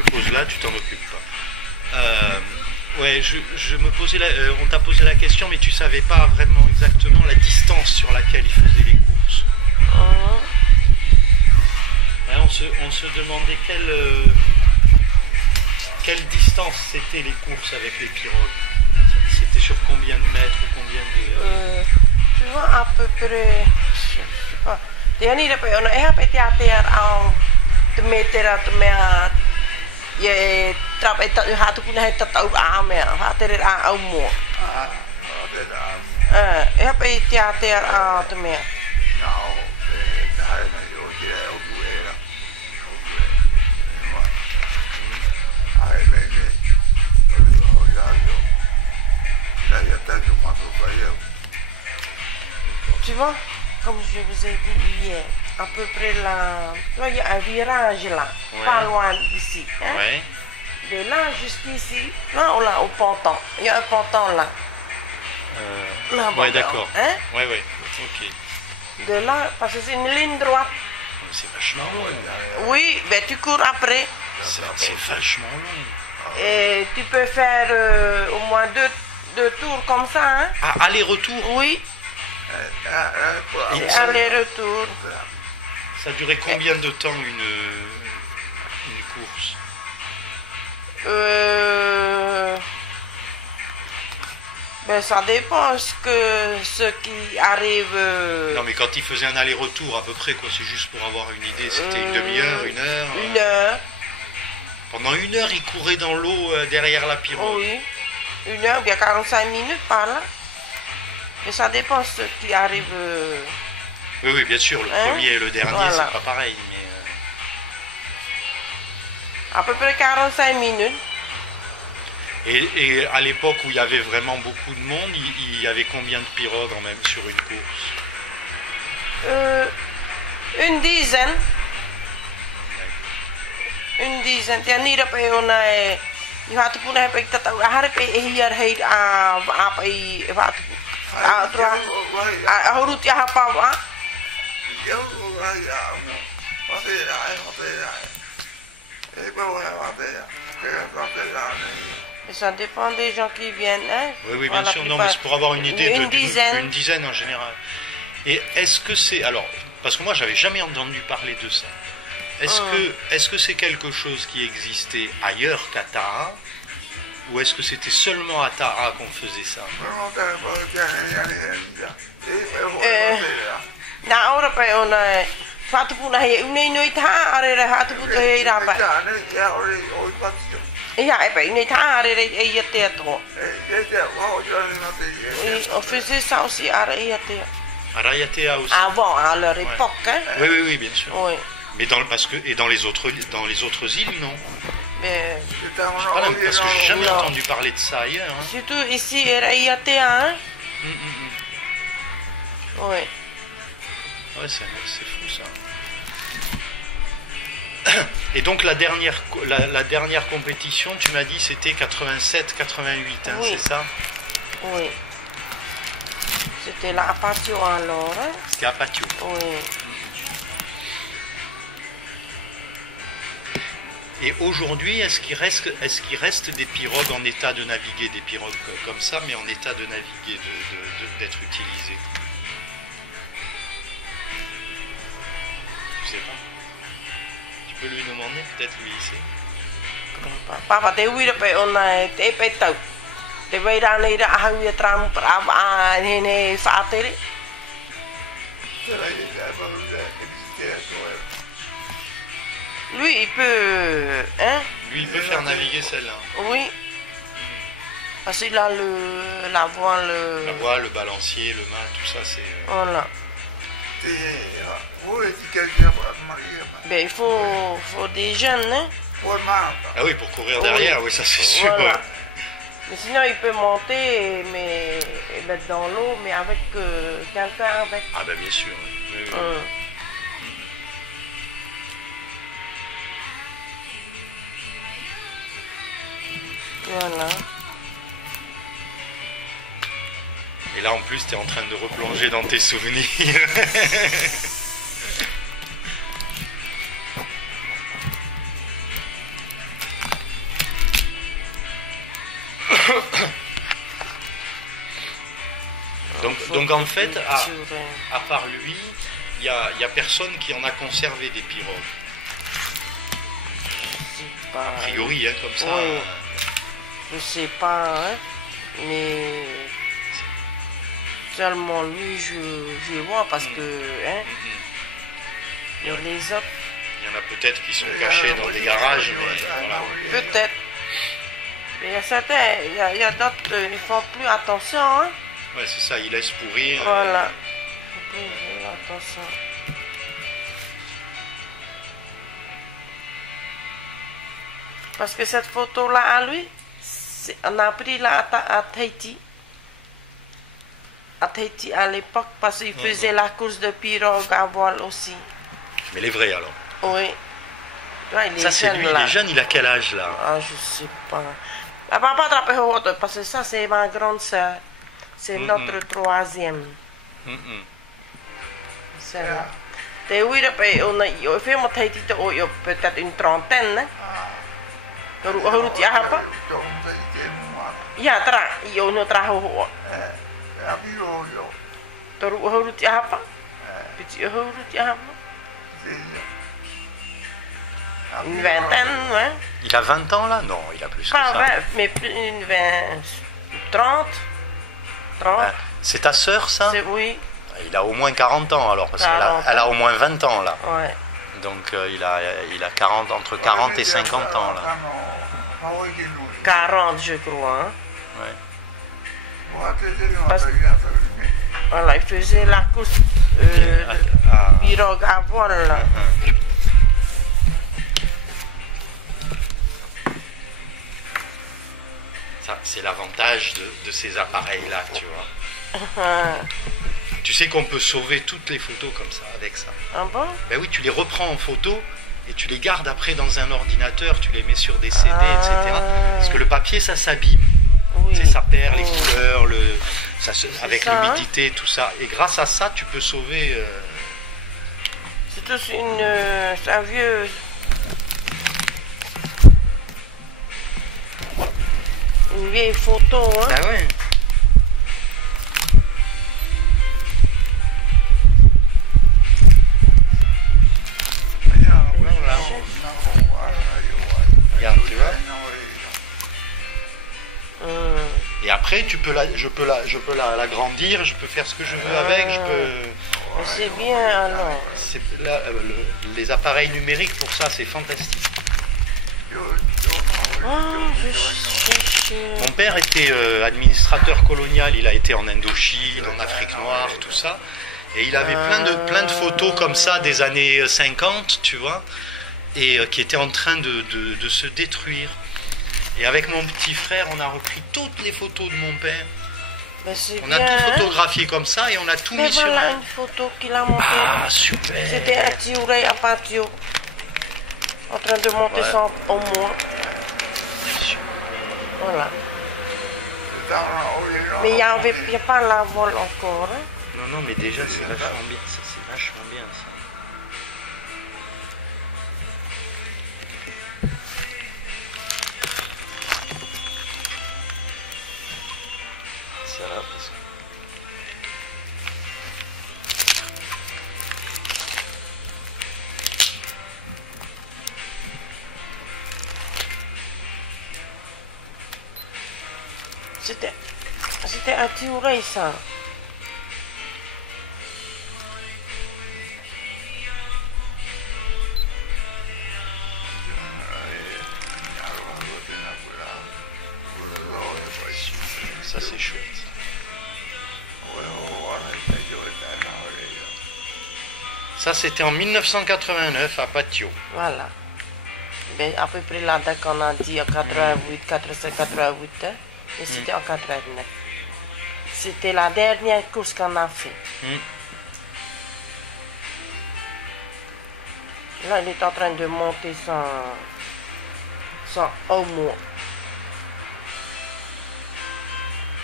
le pose là, tu t'en occupes pas. Ouais, je me posais on t'a posé la question, mais tu savais pas vraiment exactement la distance sur laquelle il faisait les courses. Ouais, on se demandait quelle distance c'était les courses avec les pirogues. C'était sur combien de mètres ou combien de... tu vois, à peu près... Je sais pas. Tiani dapat on a pas été à te mettre ye trap eta hatu puna heta tau ame ha tere a au mo pa te a te me tu vois, comme je vous ai dit hier, à peu près là, il y a un virage là, ouais. Pas loin d'ici. Hein? Ouais. De là jusqu'ici, là, au ponton. Il y a un ponton là. Là ouais, d'accord. Hein? Ouais, ouais, ok. De là, parce que c'est une ligne droite. C'est vachement long. Oui, mais tu cours après. C'est vachement long. Et tu peux faire au moins deux tours comme ça. Hein? Ah, aller-retour? Oui. Aller-retour. Ça durait combien de temps une course? Ben ça dépend ce qui arrive. Non mais quand il faisait un aller-retour à peu près quoi, c'est juste pour avoir une idée, c'était une demi-heure, une heure? Une heure. Pendant une heure il courait dans l'eau derrière la pirogue? Oui, une heure, bien 45 minutes par là. Mais ça dépend ce qui arrive. Oui, oui, bien sûr, le premier et le dernier, voilà. C'est pas pareil, mais... À peu près 45 minutes. Et à l'époque où il y avait vraiment beaucoup de monde, il y avait combien de pirogues en même sur une course? Une dizaine. Une dizaine. Il y a tu vas te poner heb ik dat ook heb hier heet route ja pa ça dépend des gens qui viennent, hein? Oui, oui, bien sûr, non, mais c'est pour avoir une idée une dizaine en général. Et est-ce que c'est... Alors, parce que moi, j'avais jamais entendu parler de ça. Est-ce que c'est quelque chose qui existait ailleurs qu'à Taha? Ou est-ce que c'était seulement à Taha qu'on faisait ça? On faisait ça aussi à Rayatea. À Rayatea aussi. Avant, à leur époque. Hein? Oui, oui, oui, bien sûr. Oui. Mais dans les autres îles, non? Mais parce que j'ai jamais entendu parler de ça ailleurs. Hein. Surtout ici, Rayatea. Hein? Oui. Ouais, c'est fou ça. Et donc la dernière compétition, tu m'as dit, c'était 87-88, hein, oui. C'est ça? Oui. C'était là à Patio alors. Hein? C'était à Patio. Oui. Et aujourd'hui, est-ce qu'il reste des pirogues en état de naviguer, des pirogues comme ça, mais en état de naviguer, d'être utilisées? Je sais pas. Tu peux lui demander, peut-être lui ici. Papa, te huira pe ona te pe tau. Te veira nei ra hau ia tram pra ne fatere. Lui, il peut... Hein? Lui, il peut faire naviguer celle-là. Oui. Parce qu'il a la voile... La voile, le balancier, le mât, tout ça, c'est... Voilà. Mais il faut des jeunes, hein? Ah oui, pour courir derrière, oui, ça c'est sûr. Voilà. Ouais. Mais sinon, il peut monter et mettre dans l'eau, mais avec quelqu'un avec... Ah ben bien sûr, oui. Oui. Voilà. Et là en plus tu es en train de replonger dans tes souvenirs. Donc en fait, à part lui, il y a personne qui en a conservé des pirogues. A priori, hein, comme ça. Oui. Je sais pas, hein, mais seulement lui, je vois parce que, hein, et les autres. Il y en a peut-être qui sont cachés dans des garages, mais voilà. Peut-être. Mais il y a certains, il y a d'autres, ils font plus attention, hein. Ouais, c'est ça, ils laissent pourrir. Voilà. Ils font plus attention. Parce que cette photo-là à lui, on a pris là à Tahiti. À Tahiti à l'époque, parce qu'il faisait la course de pirogue à voile aussi. Mais les vrais alors. Oui. Là, il est ça, c'est lui, là. il est jeune, il a quel âge là? Ah, je sais pas. La papa trappe parce que ça, c'est ma grande sœur. C'est notre troisième. C'est là. Oui, on a fait mon Tahiti, peut-être une trentaine. Hein? Haruti apa? Ya, tra, iyo no traho. Toru haruti apa? Petit haruti apa? Une vingtaine, hein? Il a 20 ans là? Non, il a plus que Pas ça. 20, mais plus une 20, 30. 30. C'est ta sœur ça? Oui. Il a au moins 40 ans alors, parce qu'elle a au moins 20 ans là. Ouais. Donc il a 40, entre 40 et 50 ans là. 40 je crois. Hein? Ouais. Parce que, voilà, il faisait la course pirogue à voile. Là. Ça, c'est l'avantage de ces appareils là, tu vois. Tu sais qu'on peut sauver toutes les photos comme ça, avec ça. Ah bon? Ben oui, tu les reprends en photo et tu les gardes après dans un ordinateur, tu les mets sur des CD, etc. Parce que le papier, ça s'abîme. Oui. Tu sais, ça perd les couleurs, avec ça, l'humidité, hein? Tout ça. Et grâce à ça, tu peux sauver... C'est aussi un vieux... Une vieille photo, hein? Ah ouais. Regarde, tu vois. Et après, je peux l'agrandir, je peux faire ce que je veux avec, je peux... C'est bien alors. Les appareils numériques pour ça, c'est fantastique. Mon père était administrateur colonial, il a été en Indochine, en Afrique noire, tout ça. Et il avait plein de photos comme ça des années 50, tu vois, et qui étaient en train de se détruire. Et avec mon petit frère, on a repris toutes les photos de mon père. On a tout photographié comme ça et on a tout mis sur... voilà une photo qu'il a montée. Ah, super. C'était un Tiouray à Patio, en train de monter son homo. Voilà. Mais il n'y a pas la vol encore. Hein? Non, mais déjà, c'est vachement bien. C'est vachement bien, ça. Ça va, parce que... C'était un Tiouray, ça. Ça, c'est chouette. Ça, c'était en 1989 à Patio. Voilà. Ben, à peu près la date qu'on a dit en 88, 87, hein? Et c'était en 89. C'était la dernière course qu'on a fait. Là, il est en train de monter son homo.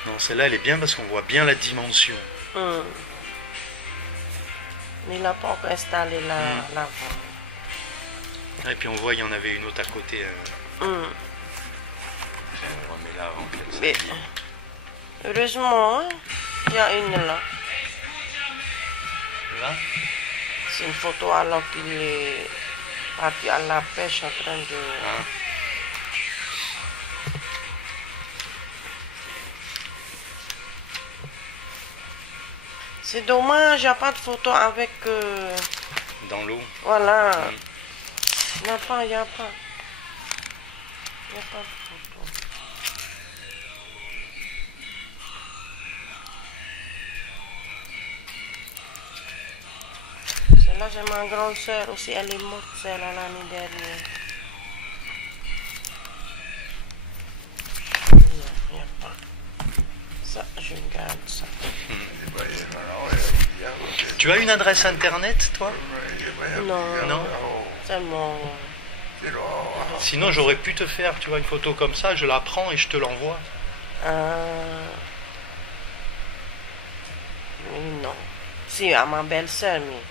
Non, celle-là, elle est bien parce qu'on voit bien la dimension. Mais il n'a pas encore installé la Et puis on voit, il y en avait une autre à côté. On va mettre là avant qu'elle Mais s'habille. heureusement, hein, il y a une là. Là? C'est une photo alors qu'il est parti à la pêche en train de... Hein? C'est dommage, il n'y a pas de photo avec... Dans l'eau. Voilà. Mm. Il n'y a pas, il n'y a pas. Il n'y a pas de photo. Celle-là, c'est ma grande sœur aussi, elle est morte, celle-là, l'année dernière. Non, il n'y a pas. Ça, je garde ça. Tu as une adresse internet, toi? Non, Non? seulement... Sinon, j'aurais pu te faire, tu vois, une photo comme ça, je la prends et je te l'envoie. Oui, non. Si, à ma belle-sœur, mais...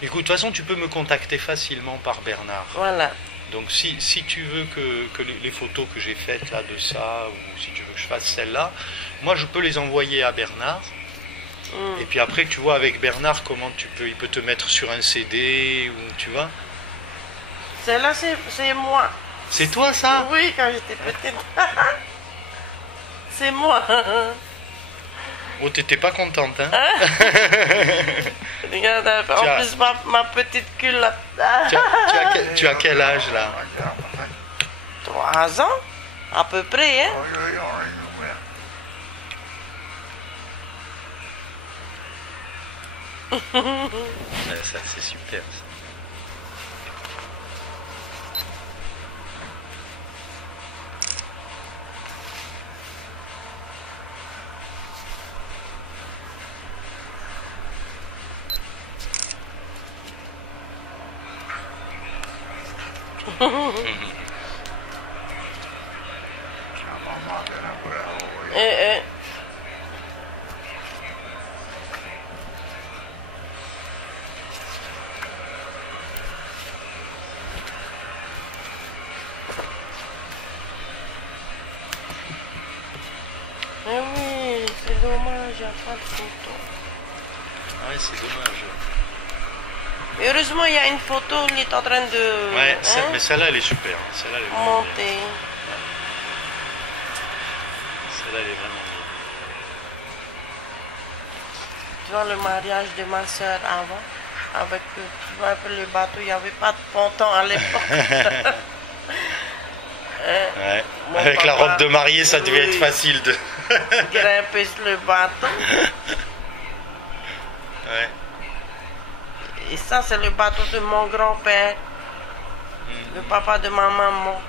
Écoute, de toute façon, tu peux me contacter facilement par Bernard. Voilà. Donc, si tu veux que les photos que j'ai faites là de ça, ou si tu veux que je fasse celle-là, moi, je peux les envoyer à Bernard. Mm. Et puis après, tu vois avec Bernard comment il peut te mettre sur un CD, ou tu vois. Celle-là, c'est moi. C'est toi ça? Oui, quand j'étais petite. C'est moi. Oh, t'étais pas contente, hein? Regarde, en plus, ma petite culotte. Tu as quel âge là? 3 ans, à peu près, hein? Ouais, ça, c'est super ça. Eh. Eh oui, c'est dommage, il n'y a pas de photo. Ouais, c'est dommage. Mais heureusement, il y a une photo où il est en train de Ouais, hein, mais celle-là, elle est super. Celle-là, elle est vraiment bien. monter. Celle-là, elle est vraiment bien. Tu vois le mariage de ma soeur avant, avec tu vois un peu le bateau, il n'y avait pas de ponton à l'époque. Ouais. Mon Avec la papa, robe de mariée, ça devait oui. être facile de. Grimper sur le bateau. Ouais. Et ça, c'est le bateau de mon grand-père, le papa de ma maman.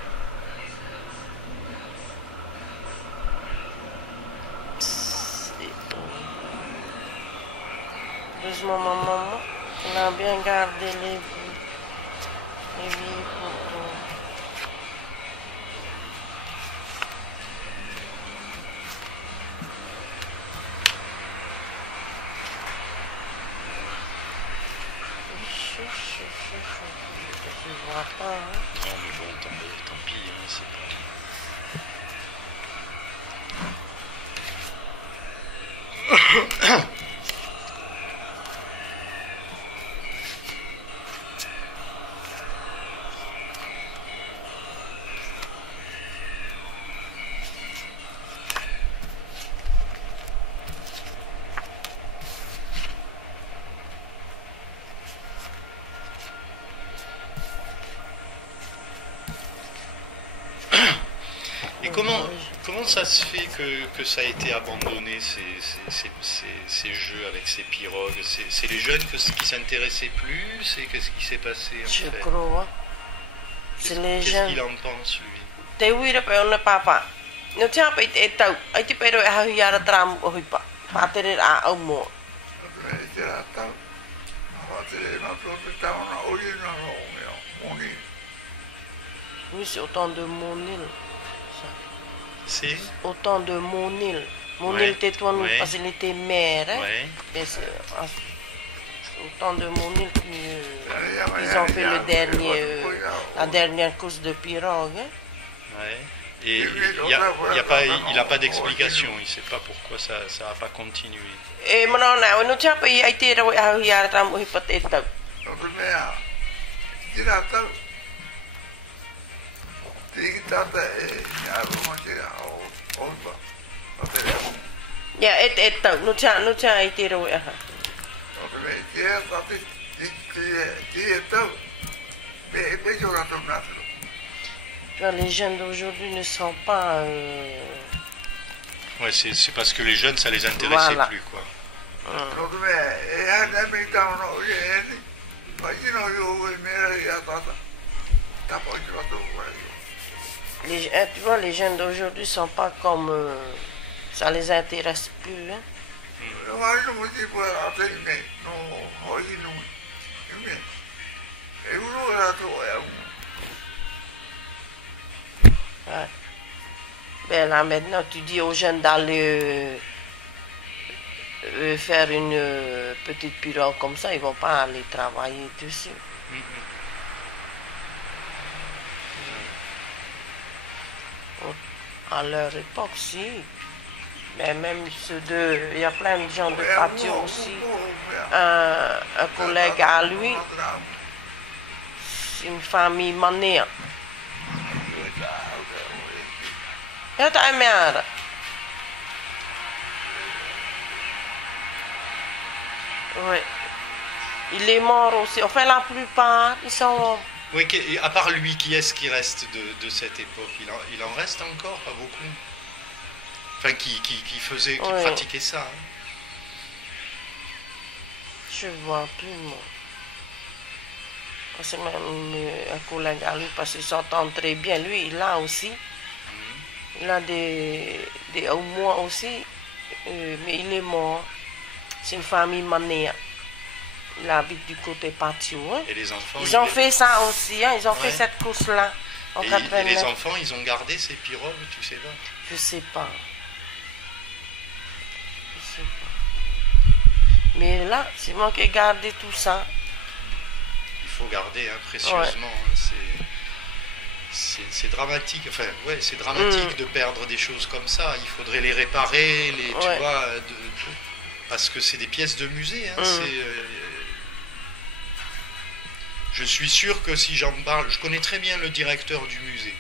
Heureusement, ma maman, elle a bien gardé les vieilles photos. Je ne vois pas, hein. Non, mais bon, tant pis, hein, c'est pas. Et comment ça se fait que ça a été abandonné, ces jeux avec ces pirogues? C'est les jeunes qui s'intéressaient plus? C'est qu'est-ce qui s'est passé en Je fait? crois. C'est les Qu'est-ce gens. qu'il en pense lui? Te wira pe ona papa. No tia pe te tau. Ai te pero e hahi ara tram o hipa. Patere a au mo. Oui, c'est autant de mon île. C'est? Autant de mon île. Mon Ouais, île était toi ouais. parce qu'il était mère. Hein? Ouais. Et c'est autant de mon île qu'ils ont fait le dernier, la dernière course de pirogue. Hein? Ouais. Et il n'a pas d'explication, il ne sait pas pourquoi ça n'a pas continué. E mana na no tia pa ai te ro a ia ra mo hipat e tau. Ya et tau no tia ai te ro a. Les jeunes d'aujourd'hui ne sont pas. Ouais, c'est parce que les jeunes, ça les intéressait Voilà. plus, quoi. Tu vois, les jeunes d'aujourd'hui sont pas comme. Ça les intéresse plus. Hein? Ouais. Ben là maintenant tu dis aux jeunes d'aller faire une petite pirogue comme ça, ils vont pas aller travailler dessus. À leur époque, si. Mais même ceux de. Il y a plein de gens de patio aussi. Un collègue à lui, c'est une famille manéenne. Oui. Il est mort aussi. Enfin, la plupart, ils sont. Oui, à part lui, qui est-ce qui reste de cette époque? Il en reste encore, pas beaucoup. Enfin, qui pratiquait ça. Hein. Je vois plus, moi. C'est même un collègue à lui, parce qu'il s'entend très bien. Lui, il a aussi. Il a des au moins aussi, mais il est mort. C'est une famille manéenne. Il habite du côté patio. Hein. Et les enfants, ils ont fait ça aussi, hein. Ils ont fait cette course-là. Et les enfants, ils ont gardé ces pirogues, tu sais pas? Je sais pas. Mais là, c'est moi qui ai gardé tout ça. Il faut garder précieusement. Ouais. Hein, c'est dramatique. Enfin, ouais, c'est dramatique de perdre des choses comme ça. Il faudrait les réparer, tu vois, parce que c'est des pièces de musée. Hein, je suis sûr que si j'en parle, je connais très bien le directeur du musée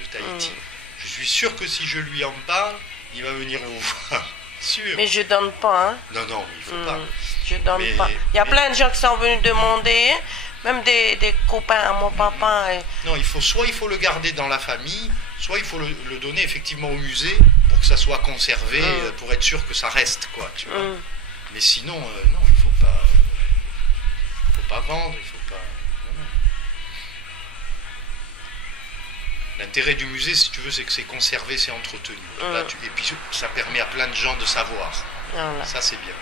de Tahiti. Je suis sûr que si je lui en parle, il va venir vous voir. Sûr. Mais je donne pas. Hein. Non, il faut pas. Je donne pas. Il y a plein de gens qui sont venus demander, même des copains à mon papa. Non, soit il faut le garder dans la famille, soit il faut le donner effectivement au musée pour que ça soit conservé, pour être sûr que ça reste, quoi. Tu vois. Mais sinon, non, il faut pas vendre, il faut pas. Non. L'intérêt du musée, si tu veux, c'est que c'est conservé, c'est entretenu. Là, et puis ça permet à plein de gens de savoir. Voilà. Ça, c'est bien.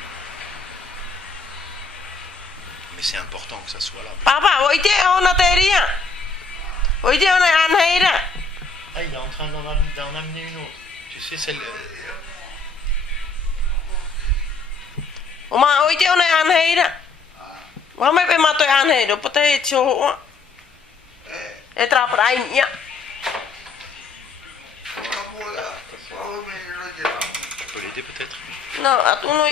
Mais c'est important que ça soit là. Papa, on a rien. On a un. Ah, il est en train d'en amener une autre. Tu sais, celle. On a un heira. On a un heira. Peut-être. Et travailler. Tu peux l'aider peut-être? Non, à tout le monde,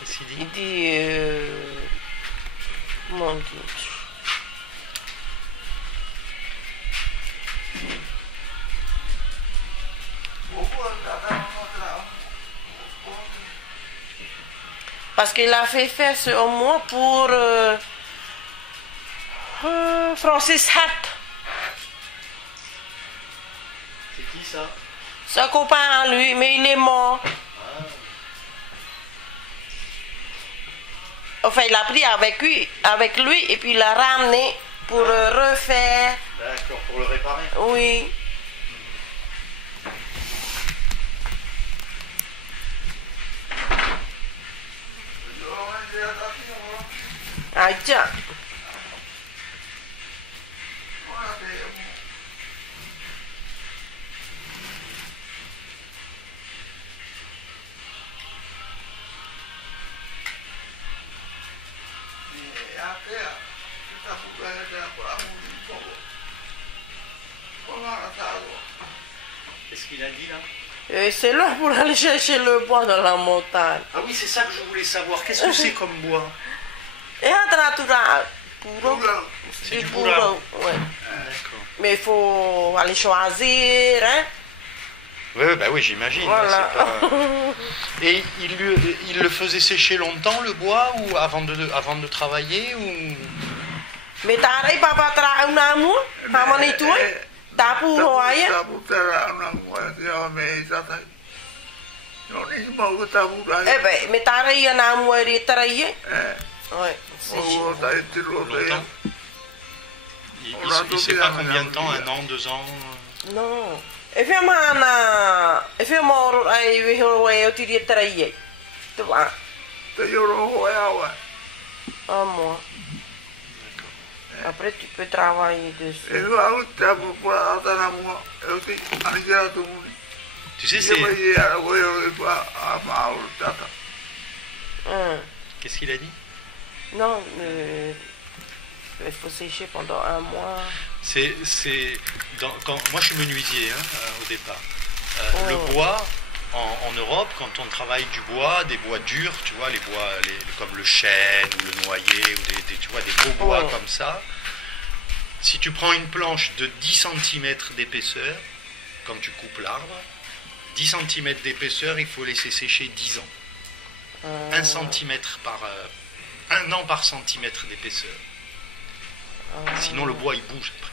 Qu'est-ce qu'il dit? Il dit. Mon Dieu. Parce qu'il a fait faire ce au moins pour Francis Hart. C'est qui ça? C'est un copain à lui, mais il est mort. Enfin, il a pris avec lui et puis il l'a ramené pour refaire. D'accord, pour le réparer? Oui. Ah, tiens. qu'il a dit là? Et c'est l'heure pour aller chercher le bois dans la montagne. Ah oui, c'est ça que je voulais savoir. Qu'est-ce que c'est comme bois? Et à pour C'est du bourreau, bourreau. ouais. D'accord. Mais il faut aller choisir, hein. Oui, bah oui, j'imagine. Voilà. Hein, c'est pas- Et il le faisait sécher longtemps, le bois, ou avant de travailler, ou... Mais t'as arrêté papa tra un amour, maman et toi, t'as pour royer. Eh ben, mais t'as arrêté un amour et travailler. Ouais, c'est chiant. Longtemps. Il sait pas combien de temps, 1 an, 2 ans. Non. E fia mana, e fia moro ai we ho e o tiri travailler. Tu vois. Ah moi. Après tu peux travailler dessus. Tu sais, c'est... Qu'est-ce qu'il a dit? Non, il faut sécher pendant 1 mois. Moi, je suis menuisier au départ. Le bois, en Europe, quand on travaille du bois, des bois durs, tu vois, les bois comme le chêne ou le noyer, ou tu vois, des beaux bois comme ça, si tu prends une planche de 10 cm d'épaisseur, quand tu coupes l'arbre, 10 cm d'épaisseur, il faut laisser sécher 10 ans. 1 an par centimètre d'épaisseur. Sinon le bois il bouge après.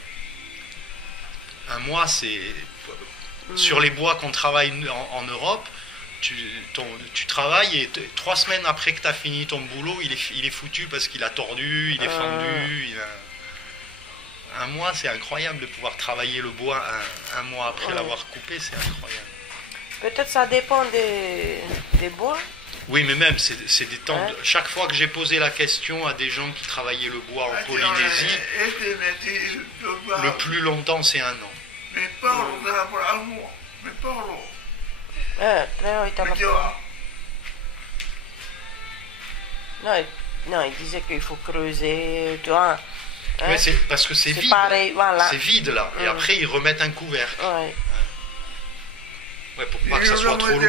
1 mois, c'est... Sur les bois qu'on travaille en Europe, tu travailles et 3 semaines après que tu as fini ton boulot, il est foutu parce qu'il a tordu, il est fendu. 1 mois, c'est incroyable de pouvoir travailler le bois un mois après l'avoir coupé, c'est incroyable. Peut-être ça dépend des bois. Oui, mais même, c'est des temps... Chaque fois que j'ai posé la question à des gens qui travaillaient le bois en Polynésie, le plus longtemps, c'est 1 an. Non, il disait qu'il faut creuser, tu vois. Mais c'est parce que c'est vide. Pareil, voilà. C'est vide, là. Et après, ils remettent un couvercle. Ouais, pour pas que ça soit trop lourd.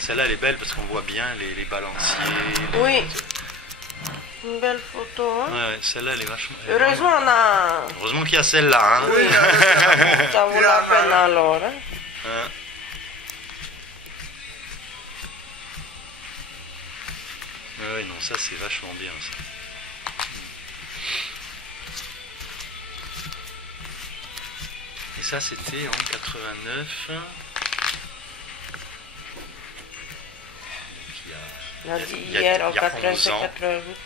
Celle-là, elle est belle parce qu'on voit bien les balanciers. Oui. Une belle photo, hein? Ouais, celle-là, elle est vachement... Heureusement, on a... Heureusement qu'il y a celle-là, hein? Oui, ça vaut la peine alors, hein? Oui, non, ça, c'est vachement bien, ça. Et ça, c'était en 89. On a dit hier en 87, 88.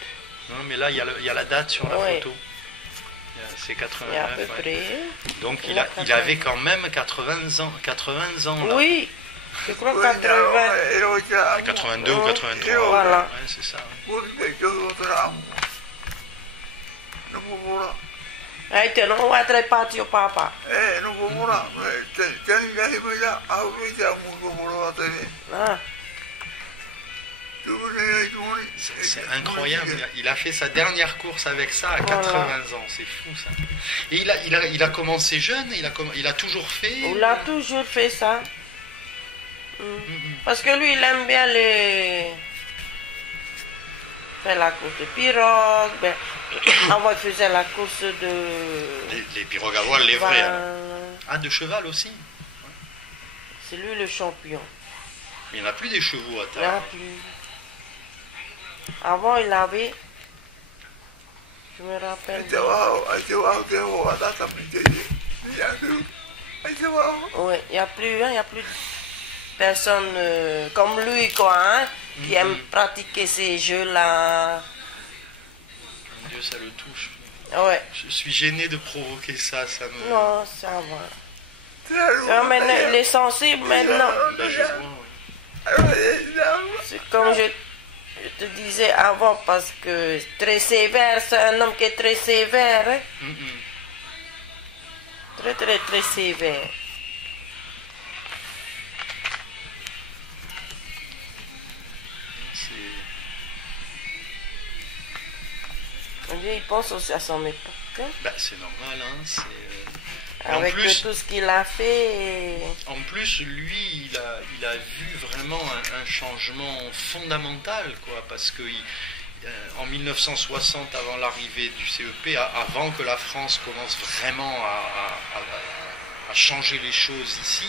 Non, mais là, il y a la date sur la photo. C'est 89. Et à peu près. Donc, il avait quand même 80 ans là. Oui, je crois 80. 82 ou 83. Voilà. Ouais, c'est ça. Aí te não vai trepar tio papa. C'est incroyable. Il a fait sa dernière course avec ça à 80 ans. C'est fou ça. Et il a commencé jeune. Il a toujours fait. Il a toujours fait ça. Parce que lui, il aime bien faire la course de pirogue. Ben, avant, il faisait la course de... Les pirogues à voile, les vrais. Ah, de cheval aussi. C'est lui le champion. Il n'y en a plus des chevaux à Il n'y en a plus. Avant, il avait... Je me rappelle. Oui, il n'y a plus, hein, il y a plus de personnes comme lui, quoi, hein, qui aiment pratiquer ces jeux-là. Mon Dieu, ça le touche. Ouais. Je suis gêné de provoquer ça, ça me... Non, ça va. Non, mais il est sensible maintenant. Ben, je vois, oui. C'est comme je te disais avant parce que très sévère, c'est un homme qui est très sévère. Hein? Très, très, très sévère. Lui, il pense aussi à son époque. Hein? Bah, c'est normal, hein. Avec plus, tout ce qu'il a fait. En plus, lui, il a vu vraiment un changement fondamental, quoi, parce que en 1960, avant l'arrivée du CEP, avant que la France commence vraiment à changer les choses ici,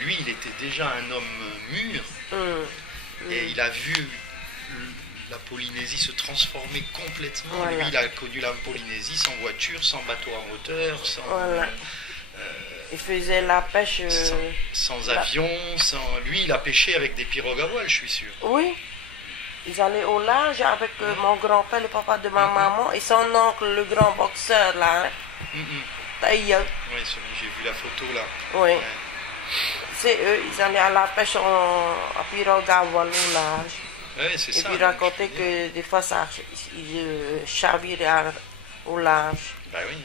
lui, il était déjà un homme mûr, et il a vu la Polynésie se transformer complètement. Voilà. Lui, il a connu la Polynésie sans voiture, sans bateau à moteur, sans... Voilà. Il faisait la pêche... sans avion, sans... Lui, il a pêché avec des pirogues à voile, je suis sûr. Oui. Ils allaient au large avec mon grand-père, le papa de ma maman, et son oncle, le grand boxeur, là. Taïa. Oui, j'ai vu la photo, là. Oui. Ouais. C'est eux, ils allaient à la pêche à pirogue à voile au large. Ouais, c'est ça. Et puis raconter que des fois, ils chavirait au large. Bah oui,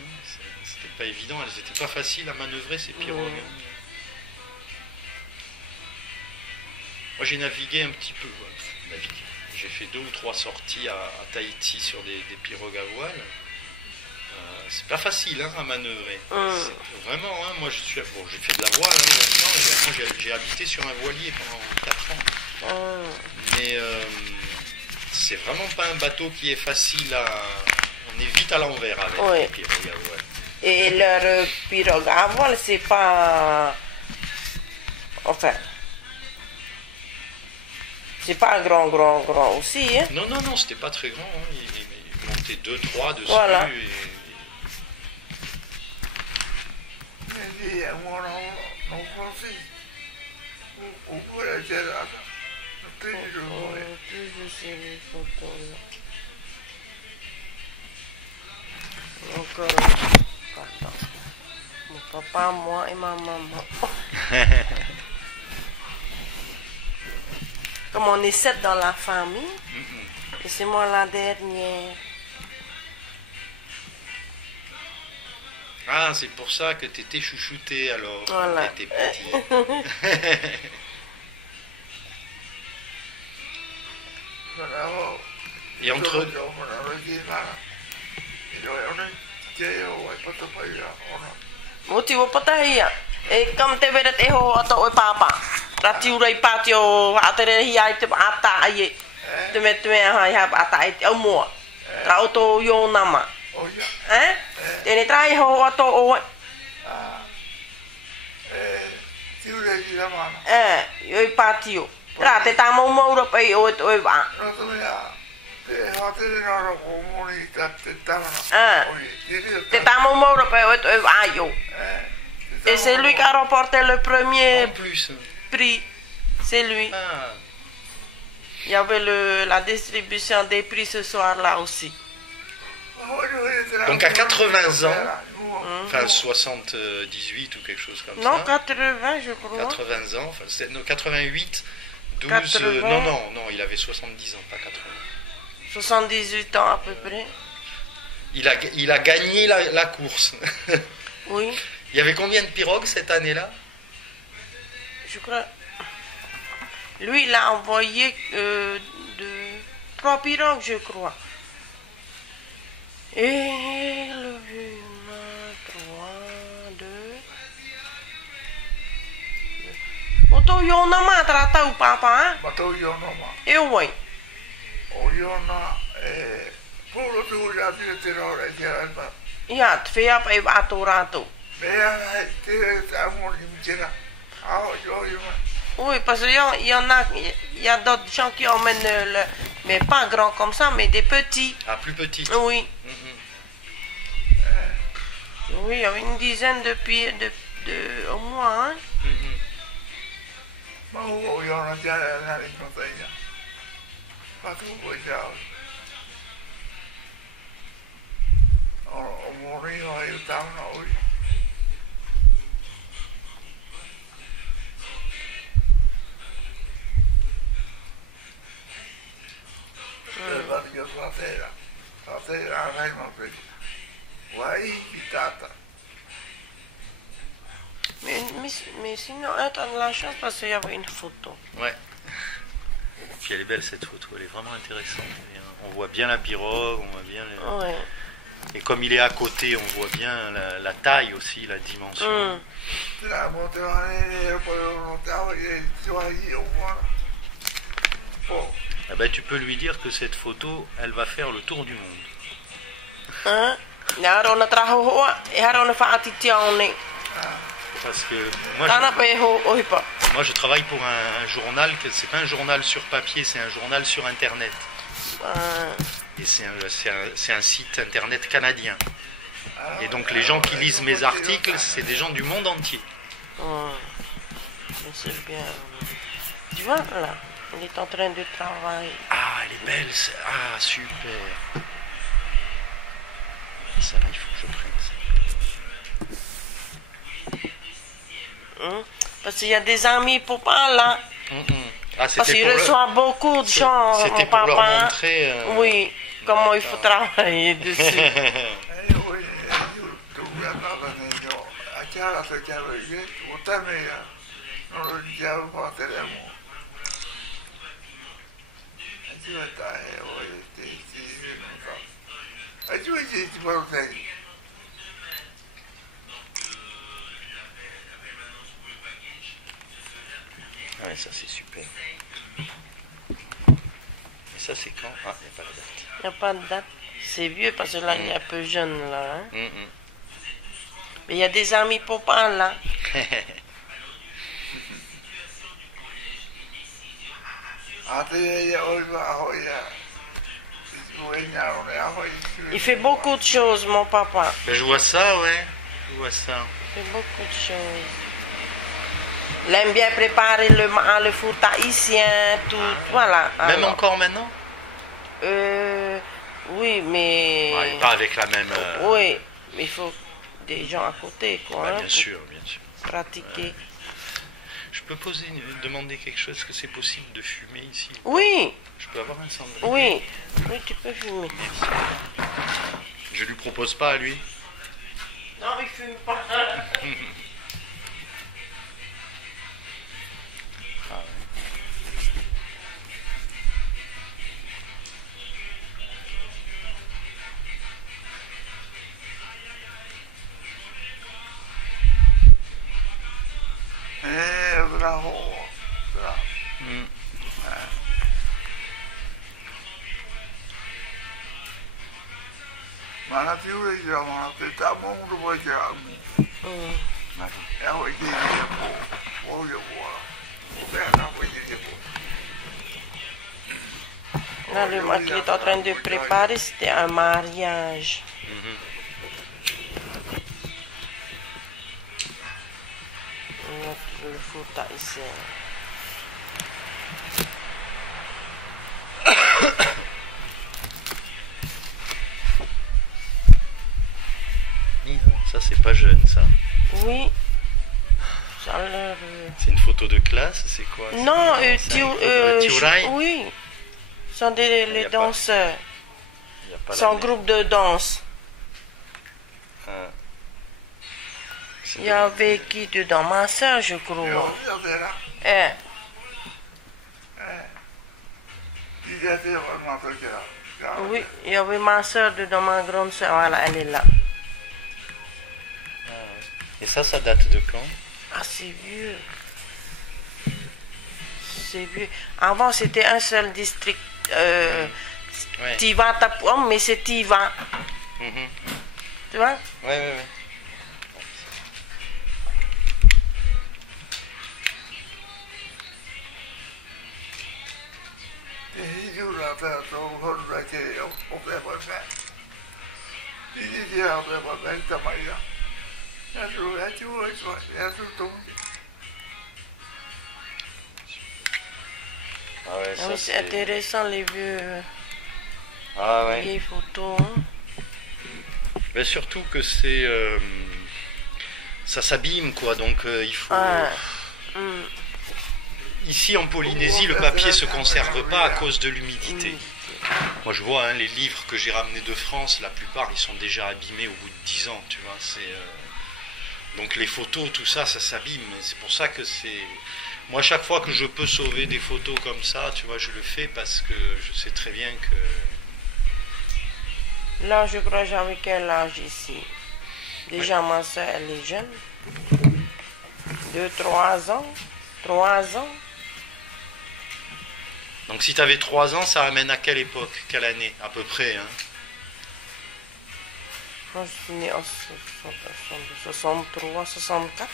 c'était pas évident, elles n'étaient pas faciles à manœuvrer, ces pirogues. Moi, j'ai navigué un petit peu. J'ai fait 2 ou 3 sorties à Tahiti sur des pirogues à voile. C'est pas facile, hein, à manœuvrer. Vraiment, hein, moi j'ai fait de la voile, hein, j'ai habité sur un voilier pendant 4 ans. Mais c'est vraiment pas un bateau qui est facile à... On est vite à l'envers avec les pirogues à voile. Et leur pirogue à voile, c'est pas... Enfin... C'est pas grand aussi, hein? Non, c'était pas très grand. Hein. Il montait 2, 3 dessus. Voilà. Encore, mon papa, moi et ma maman. Comme on est 7 dans la famille, et c'est moi la dernière. Ah, c'est pour ça que tu étais chouchouté alors, voilà. quand tu étais petit. Et entre... Motivo patahia. E kam te veret e ho ato o papa. Rati urai patio atere hi ai te ata ai. Te me hai ha ata ai te mo. Ra auto yo nama. Eh? Te ne trai ho ato o yo patio. Ra te tamo mo ro pe o va. Te tamo mo ro pe o va yo. Et c'est lui qui a remporté le premier prix. C'est lui. Ah. Il y avait la distribution des prix ce soir-là aussi. Donc à 80 ans, enfin 78 ou quelque chose comme ça. Non, 80 je crois. 80 ans, enfin, non, 88, 12... 80. Non, il avait 70 ans, pas 80. 78 ans à peu près. Il a gagné la course. Oui. Il y avait combien de pirogues cette année-là? Je crois. Lui, il a envoyé 3 pirogues, je crois. Et le vieux, 3, 2. Oto yonama trata o papa, hein? Bato yonama. Eu oui. O yona puro tu ya te ora ya ba. Ja, te fais op even atorato. Oui, parce qu'il y a d'autres gens qui emmènent, mais pas grands comme ça, mais des petits. Ah, plus petits. Oui. Oui, il y avait une dizaine de pieds, au moins. Hein? Mais sinon, tu as de la chance parce qu'il y avait une photo. Ouais. Puis elle est belle cette photo, elle est vraiment intéressante. On voit bien la pirogue, on voit bien les... Ouais. Et comme il est à côté, on voit bien la taille aussi, la dimension. Eh ben, tu peux lui dire que cette photo, elle va faire le tour du monde. Hein? Parce que moi je travaille pour un journal, c'est pas un journal sur papier, c'est un journal sur internet. Et c'est un site internet canadien. Et donc les gens qui lisent mes articles, c'est des gens du monde entier. C'est bien. Tu vois là, il est en train de travailler. Ah, elle est belle. Ah, super. Ça là, il faut que je prenne ça. Parce qu'il y a des amis pour pas là. Ah, parce qu'il reçoit beaucoup de gens. C'était pour leur montrer. Oui, comment il faut travailler dessus. Ouais, ça c'est super. Et ça c'est quand? Ah, il n'y a pas de date. Il n'y a pas de date. C'est vieux parce que là, il est un peu jeune là. Hein? Mais il y a des amis pour pas là. Il fait beaucoup de choses, mon papa. Ben, je vois ça, ouais. Je vois ça. Il fait beaucoup de choses. Il aime bien préparer le four tahitien, tout. Voilà. Même encore maintenant? Oui, mais... Ouais, pas avec la même... Oui, mais il faut des gens à côté, quoi. Ouais, hein, bien sûr, bien sûr. Pratiquer. Je peux demander quelque chose? Est-ce que c'est possible de fumer ici? Oui. Je peux avoir un cendrier? Oui, oui, tu peux fumer. Je lui propose pas à lui? Non, il fume pas. Là, le mec qui est en train de préparer, c'était un mariage. Le four tahitien. Ça, c'est pas jeune, ça. Oui. Ça a l'air... C'est une photo de classe, c'est quoi? Non, Tiurai? oui. Ce sont les danseurs. C'est un groupe de danse. Il y avait qui dedans? Ma soeur, je crois. Oui, il y avait ma soeur dedans, ma grande soeur. Voilà, elle est là. Et ça date de quand? Ah, c'est vieux. C'est vieux. Avant, c'était un seul district. Tiva Tapuam, mais c'est Tiva. Tu vois? Oui. Ah ouais, oui, c'est intéressant les vieilles photos. Hein. Mais surtout que c'est ça s'abîme quoi, donc il faut. Ici en Polynésie, le papier se conserve pas à cause de l'humidité. Moi je vois, hein, les livres que j'ai ramenés de France, la plupart ils sont déjà abîmés au bout de 10 ans, tu vois. Donc les photos, tout ça, ça s'abîme. C'est pour ça que c'est... Moi chaque fois que je peux sauver des photos comme ça, tu vois, je le fais parce que je sais très bien que... Là, je crois que j'avais quel âge ici? Déjà, ma soeur, elle est jeune. 2, 3 ans. 3 ans. Donc si tu avais 3 ans, ça amène à quelle époque? Quelle année à peu près, hein? Moi, je suis née en 63, 64.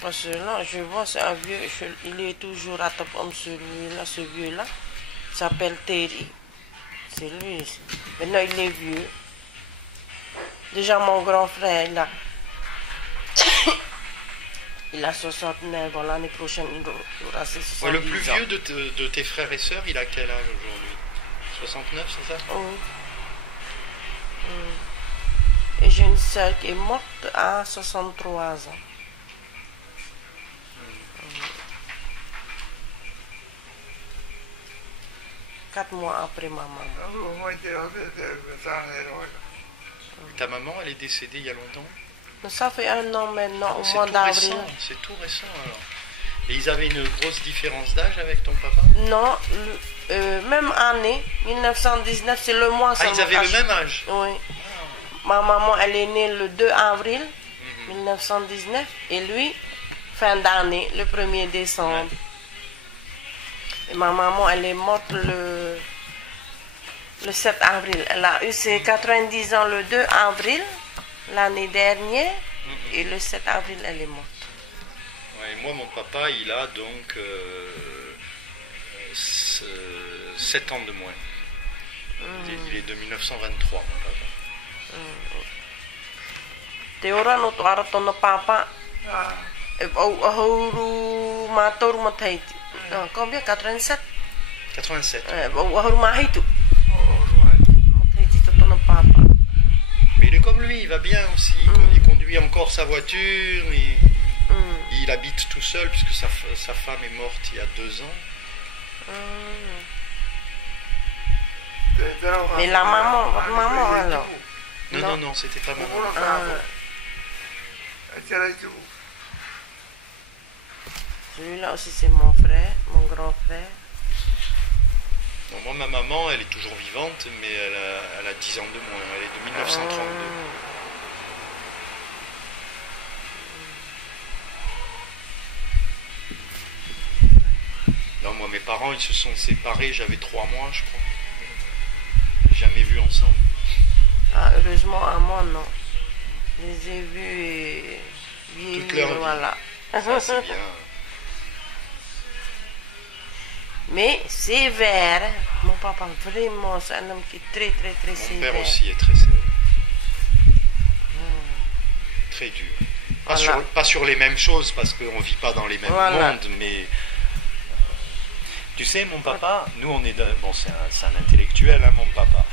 Parce que là, je vois, c'est un vieux, il est toujours à top homme celui-là, ce vieux-là. Il s'appelle Terry. C'est lui. Maintenant, il est vieux. Déjà, mon grand frère, il a 69 ans. L'année prochaine, il aura ses 70 ouais, le plus ans. vieux de tes frères et sœurs, il a quel âge aujourd'hui? 69, c'est ça? Oui. Et j'ai une sœur qui est morte à 63 ans. 4 mois après ma maman. Ta maman, elle est décédée il y a longtemps? Ça fait 1 an maintenant, au C'est mois tout d'avril. récent, c'est tout récent alors. Et ils avaient une grosse différence d'âge avec ton papa? Non, même année, 1919, c'est le mois. Ah, ils avaient le même âge? Oui. Ma maman, elle est née le 2 avril 1919 et lui, fin d'année, le 1er décembre. Ouais. Et ma maman, elle est morte le 7 avril. Elle a eu ses 90 ans le 2 avril l'année dernière et le 7 avril, elle est morte. Ouais, moi, mon papa, il a donc 7 ans de moins. Il est de 1923, mon papa. Te ora no toara tona papa. Au matoru mataiti. Combien? 87? 87. Au mahitu. Mataiti tona papa. Mais il est comme lui, il va bien aussi. Il conduit encore sa voiture. Il habite tout seul puisque sa femme est morte il y a 2 ans. Mais la maman, votre maman alors? Non, c'était pas maman. Celui-là aussi c'est mon frère, mon grand frère. Non, moi, ma maman, elle est toujours vivante, mais elle a 10 ans de moins. Elle est de 1932. Non, moi, mes parents, ils se sont séparés, j'avais 3 mois, je crois. Jamais vus ensemble. Ah, heureusement, à moi, non. Je les ai vus et vieillir, Toute leur vie. voilà. Ça, c'est bien. Mais sévère. Hein. Mon papa, vraiment, c'est un homme qui est très, très, très Mon sévère. père aussi est très sévère. Très dur. Voilà. Pas sur les mêmes choses, parce qu'on ne vit pas dans les mêmes Voilà. mondes, mais... Tu sais, mon papa, nous, on est... Bon, c'est un intellectuel, hein, mon papa.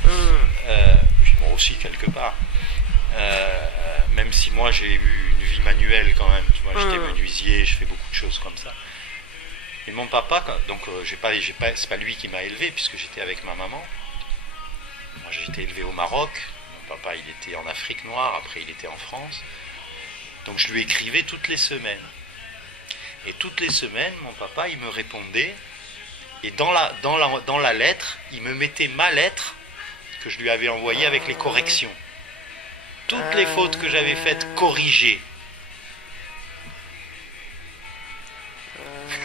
Puis moi aussi, quelque part. Même si moi, j'ai eu une vie manuelle quand même. Tu vois, j'étais menuisier, je fais beaucoup de choses comme ça. Et mon papa, donc c'est pas lui qui m'a élevé, puisque j'étais avec ma maman. Moi, j'ai été élevé au Maroc. Mon papa, il était en Afrique noire, après il était en France. Donc je lui écrivais toutes les semaines. Et toutes les semaines, mon papa, il me répondait. Et dans la lettre, il me mettait ma lettre que je lui avais envoyée avec les corrections. Toutes les fautes que j'avais faites corrigées.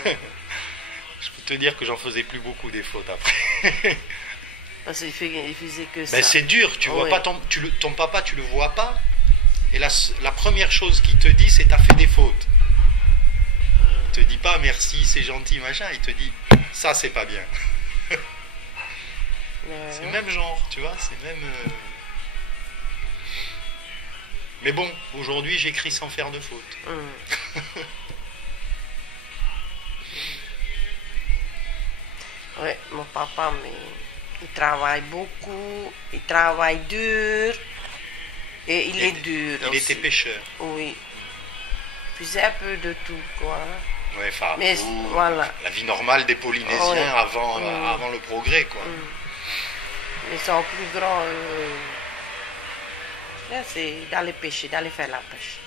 Je peux te dire que j'en faisais plus beaucoup des fautes après. Parce qu'il faisait que ça. Ben c'est dur, tu vois Oui. pas ton papa, tu le vois pas. Et la première chose qu'il te dit, c'est t'as fait des fautes. Il te dit pas merci, c'est gentil, machin. Il te dit ça, c'est pas bien. C'est le même genre, tu vois, c'est même. Mais bon, aujourd'hui, j'écris sans faire de fautes. Oui, mon papa, mais il travaille beaucoup, il travaille dur. Et il est dur Il aussi. était pêcheur. Oui. Il faisait un peu de tout, quoi. Ouais, enfin, Mais voilà. la vie normale des Polynésiens Ouais. avant le progrès, quoi. Mais son plus grand... là, c'est d'aller pêcher, d'aller faire la pêche.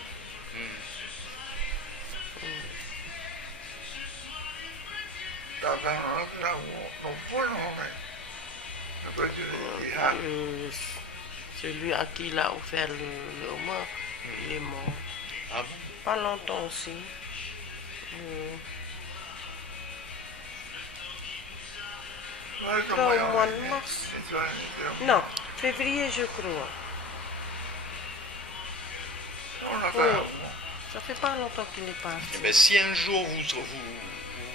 Celui à qui il a offert le homard, il est mort. Ah bon? Pas longtemps aussi. Là, au mois de mars. Non, février, je crois. Oui. Ça fait pas longtemps qu'il est parti. Eh ben, si un jour vous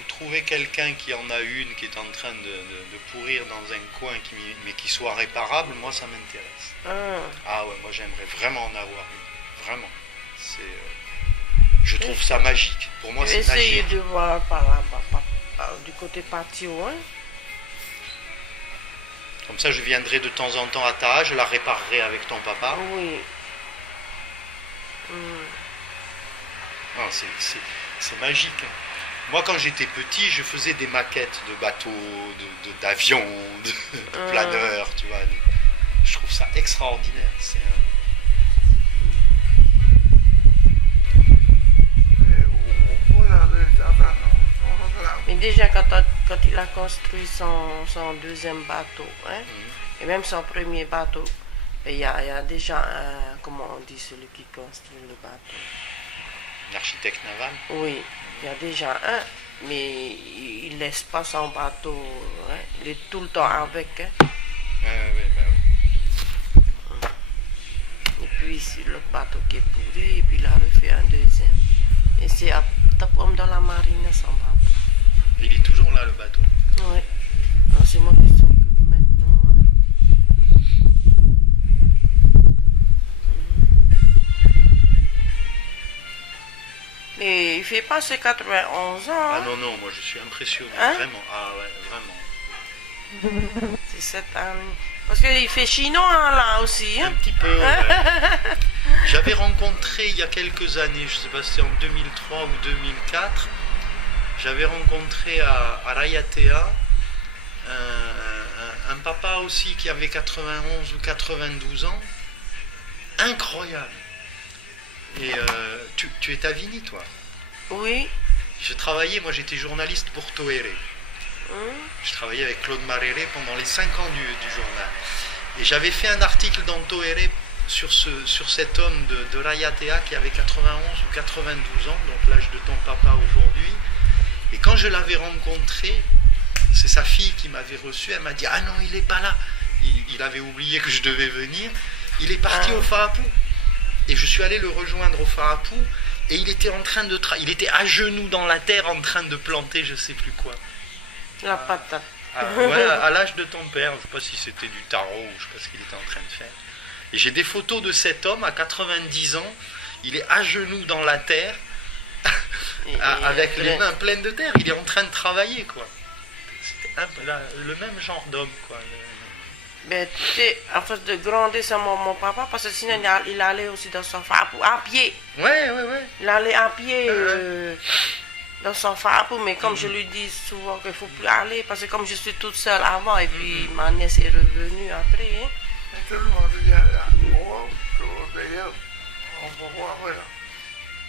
trouvez quelqu'un qui en a une, qui est en train de pourrir dans un coin, mais qui soit réparable, moi ça m'intéresse. Ah ouais, moi j'aimerais vraiment en avoir une. Vraiment. Je trouve ça magique. Pour moi c'est essayer magique. de voir par là-bas, du côté patio. Hein? Comme ça je viendrai de temps en temps à Taha, je la réparerai avec ton papa. Oui. Non, c'est magique. Hein. Moi, quand j'étais petit, je faisais des maquettes de bateaux, d'avions, de planeurs, tu vois. Je trouve ça extraordinaire. Mais déjà, quand il a construit son deuxième bateau, hein, et même son premier bateau, il y a déjà un, comment on dit, celui qui construit le bateau. Un architecte naval? Oui, il y a déjà un, mais il ne laisse pas son bateau, hein, il est tout le temps avec. Hein. Oui. Et puis le bateau qui est pourri, et puis il a refait un deuxième. Et c'est à Tapom dans la marine, son bateau. Il est toujours là, le bateau? Oui. Alors c'est moi qui s'occupe maintenant. Hein. Mais il fait pas ses 91 ans. Ah Hein. non, moi je suis impressionné, Hein? vraiment. Ah ouais, vraiment. C'est cette année. Parce qu'il fait chinois là aussi. Hein. Un petit peu. Ouais. J'avais rencontré il y a quelques années, je ne sais pas si c'était en 2003 ou 2004, j'avais rencontré à Rayatea un papa aussi qui avait 91 ou 92 ans. Incroyable. Et tu es à Vini, toi? Oui. Je travaillais, moi j'étais journaliste pour Toere. Je travaillais avec Claude Marere pendant les 5 ans du journal. Et j'avais fait un article dans Toere sur cet homme de Rayatea qui avait 91 ou 92 ans, donc l'âge de ton papa aujourd'hui. Et quand je l'avais rencontré, c'est sa fille qui m'avait reçu, elle m'a dit « Ah non, il n'est pas là !» Il avait oublié que je devais venir. Il est parti au Faapu. Et je suis allé le rejoindre au Faapu. Et il était en train de il était à genoux dans la terre en train de planter je sais plus quoi. La patate. Ouais, à l'âge de ton père, je ne sais pas si c'était du tarot ou je ne sais pas ce qu'il était en train de faire. Et j'ai des photos de cet homme à 90 ans, il est à genoux dans la terre, avec les mains pleines de terre, il est en train de travailler, quoi. C'était le même genre d'homme, quoi. Mais tu sais, à force de gronder, c'est mon papa, parce que sinon il allait aussi dans son Faapu à pied. Ouais. Il allait à pied dans son Faapu, mais comme je lui dis souvent qu'il ne faut plus aller, parce que comme je suis toute seule avant, et puis ma nièce est revenue après. Hein.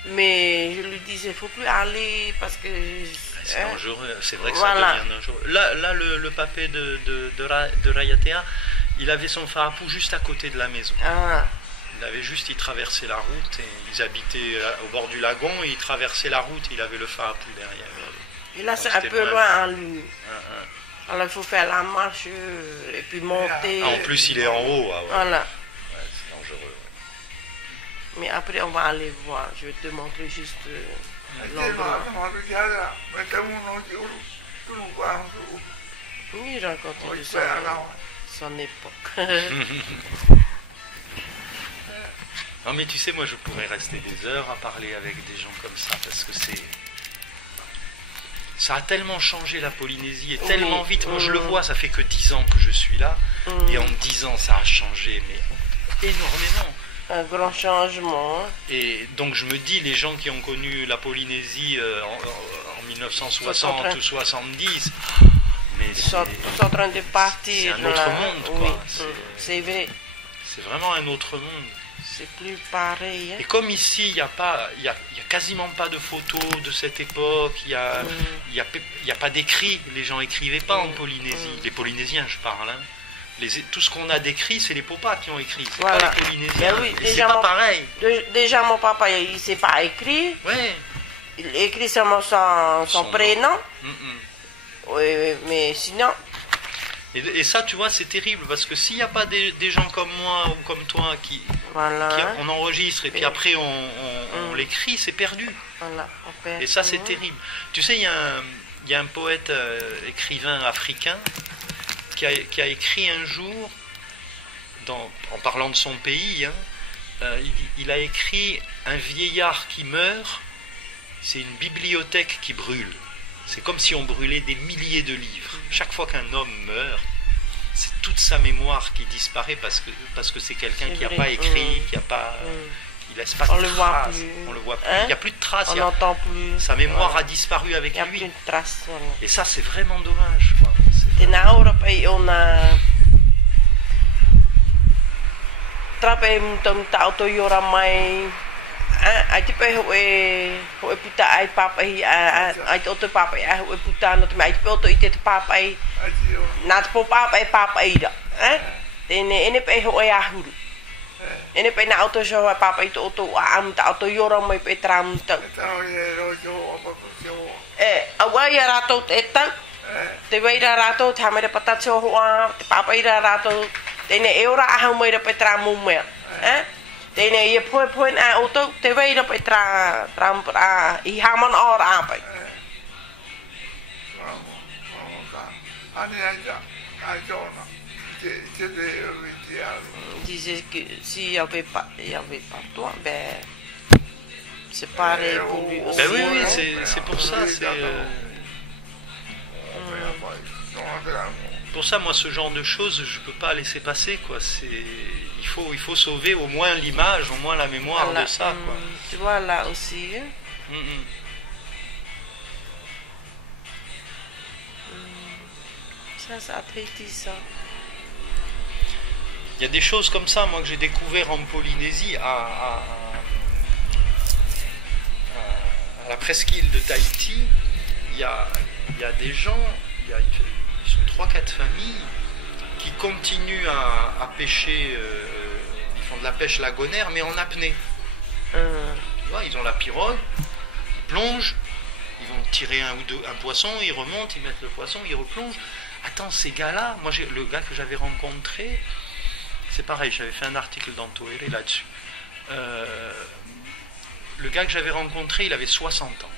Mais je lui disais, il ne faut plus aller, parce que... C'est dangereux, c'est vrai que voilà. Ça devient dangereux. Là le papé de Rayatea, il avait son Faapu juste à côté de la maison. Il traversait la route, et ils habitaient au bord du lagon, et il traversait la route, il avait le Faapu derrière. Et là, c'est un peu loin en lui. Alors, il faut faire la marche, et puis monter. En plus, il est en haut. Ah ouais. Voilà. Ouais, c'est dangereux. Ouais. Mais après, on va aller voir. Je vais te montrer juste l'endroit. Il raconte de son époque. Non mais tu sais, moi je pourrais rester des heures à parler avec des gens comme ça, parce que ça a tellement changé la Polynésie, et tellement vite. Moi je le vois, ça fait que 10 ans que je suis là, et en 10 ans ça a changé, mais énormément. Un grand changement. Et donc je me dis, les gens qui ont connu la Polynésie en 1960 ou 70, mais Ils sont tous en train de partir. c'est un autre monde, quoi. C'est vrai. C'est vraiment un autre monde. C'est plus pareil. Hein? Et comme ici, il n'y a quasiment pas de photos de cette époque, il n'y a pas d'écrits, les gens n'écrivaient pas en Polynésie. Les Polynésiens, je parle. Hein. Tout ce qu'on a d'écrit, c'est les Popas qui ont écrit, c'est pas les Polynésiens. Oui, c'est pas pareil. Déjà, mon papa, il ne sait pas écrire. Ouais. Il écrit seulement son prénom. Oui, mais sinon... Et ça, tu vois, c'est terrible, parce que s'il n'y a pas des gens comme moi ou comme toi qui on enregistre et puis après on l'écrit, c'est perdu. Voilà, et ça, c'est terrible. Tu sais, il y a un poète écrivain africain qui a écrit un jour, en parlant de son pays, hein, il a écrit « Un vieillard qui meurt, c'est une bibliothèque qui brûle ». C'est comme si on brûlait des milliers de livres. Chaque fois qu'un homme meurt, c'est toute sa mémoire qui disparaît parce que c'est quelqu'un qui n'a pas écrit, qui n'a pas, il laisse pas de traces. On le voit plus. Hein? Il n'y a plus de traces. On n'entend plus. Sa mémoire a disparu avec lui. Il n'y a plus de traces. Voilà. Et ça, c'est vraiment dommage. Et now, on a trappé auto yora mai. Ai te pe ho puta ai papa ai to papa ai ho puta no te mai te auto i te papa ai na te papa ai da ene pe ho ai ahuru ene pe na auto jo papa i to auto am ta auto yora mai pe tram ta awai rato te vai rato te hamere patatso ho te papa i rato ene eura a mai pe tram me Tene ia poe na auto te veira pe tram I hamon or apai. Disais que s'il n'y avait pas toi, ben c'est pareil pour lui aussi. Ben oui, c'est pour ça. Pour ça, moi, ce genre de choses, je peux pas laisser passer, quoi. Il faut sauver au moins l'image, au moins la mémoire de ça, quoi. Tu vois là aussi. Ça a traité ça. Il y a des choses comme ça, moi, que j'ai découvert en Polynésie, à la presqu'île de Tahiti. Il y a des gens, ils sont 3-4 familles qui continuent à pêcher, ils font de la pêche lagonaire, mais en apnée. Tu vois, ils ont la pirogue, ils plongent, ils vont tirer un poisson, ils remontent, ils mettent le poisson, ils replongent. Attends, ces gars-là, moi, le gars que j'avais rencontré, c'est pareil, j'avais fait un article dans Toere là-dessus. Le gars que j'avais rencontré, il avait 60 ans.